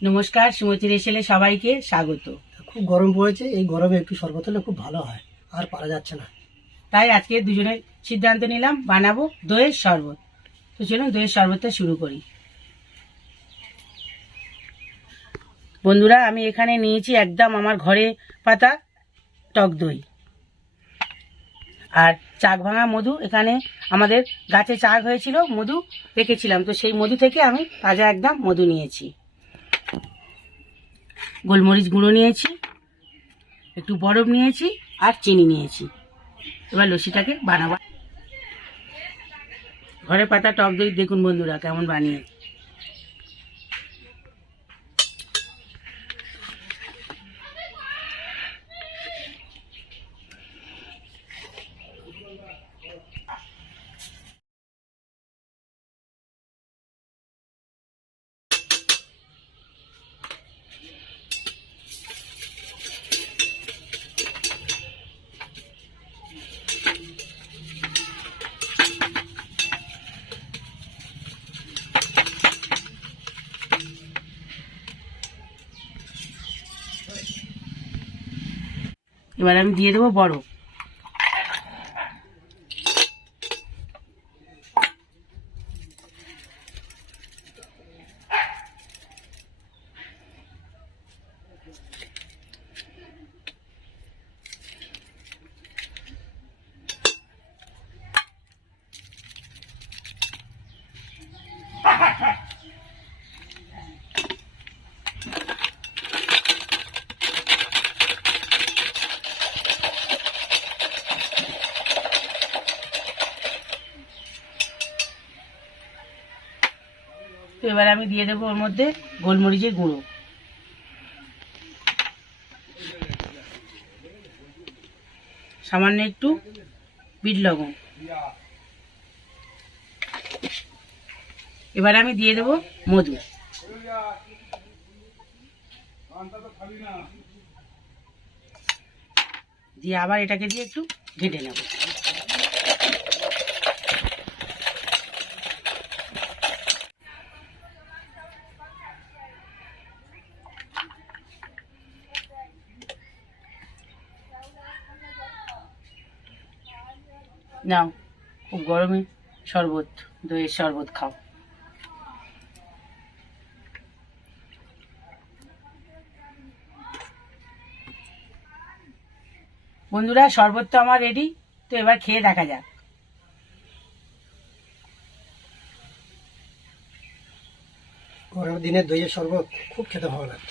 নমস্কার, সুমতি রেসেলে সবাইকে স্বাগত। খুব গরম পড়েছে, এই গরমে একটু শরবত হলে খুব ভালো হয়, আর পারা যাচ্ছে না। তাই আজকে দুজনে সিদ্ধান্ত নিলাম বানাবো দইয়ের শরবত। তো চলুন দইয়ের শরবতটা শুরু করি। বন্ধুরা, আমি এখানে নিয়েছি একদম আমার ঘরে পাতা টক দই আর চাক ভাঙা মধু। এখানে আমাদের গাছে চাক হয়েছিল, মধু রেখেছিলাম, তো সেই মধু থেকে আমি তাজা একদম মধু নিয়েছি। গোলমরিচ গুঁড়ো নিয়েছি, একটু বরফ নিয়েছি আর চিনি নিয়েছি। এবার লস্যিটাকে বানাবো। ঘরে পাতা টক দই দেখুন বন্ধুরা কেমন বানিয়ে। এবার আমি দিয়ে দেবো বরফ। তো এবার আমি দিয়ে দেবো ওর মধ্যে গোলমরিচের গুঁড়ো, সামান্য একটু বিট লবণ। এবার আমি দিয়ে দেবো মধু। দিয়ে আবার এটাকে দিয়ে একটু ঘেটে নেব। নাও, খুব গরমে শরবত, দইয়ের শরবত খাও। বন্ধুরা, শরবত তো আমার রেডি, তো এবার খেয়ে দেখা যাক। গরমের দিনে দইয়ের শরবত খুব খেতে ভালো লাগে।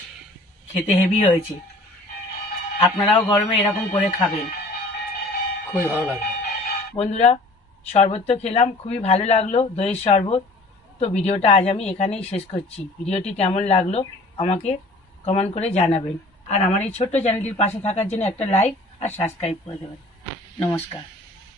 খেতে হেভি হয়েছে, আপনারাও গরমে এরকম করে খাবেন, খুবই ভালো লাগে। বন্ধুরা। শরবত তো খেলাম, খুবই ভালো লাগলো দইয়ের শরবত। তো ভিডিওটা আজ আমি এখানেই শেষ করছি। ভিডিওটি কেমন লাগলো আমাকে কমেন্ট করে জানাবেন, আর আমার এই ছোট্ট চ্যানেলটির পাশে থাকার জন্য একটা লাইক আর সাবস্ক্রাইব করে দেবেন। নমস্কার।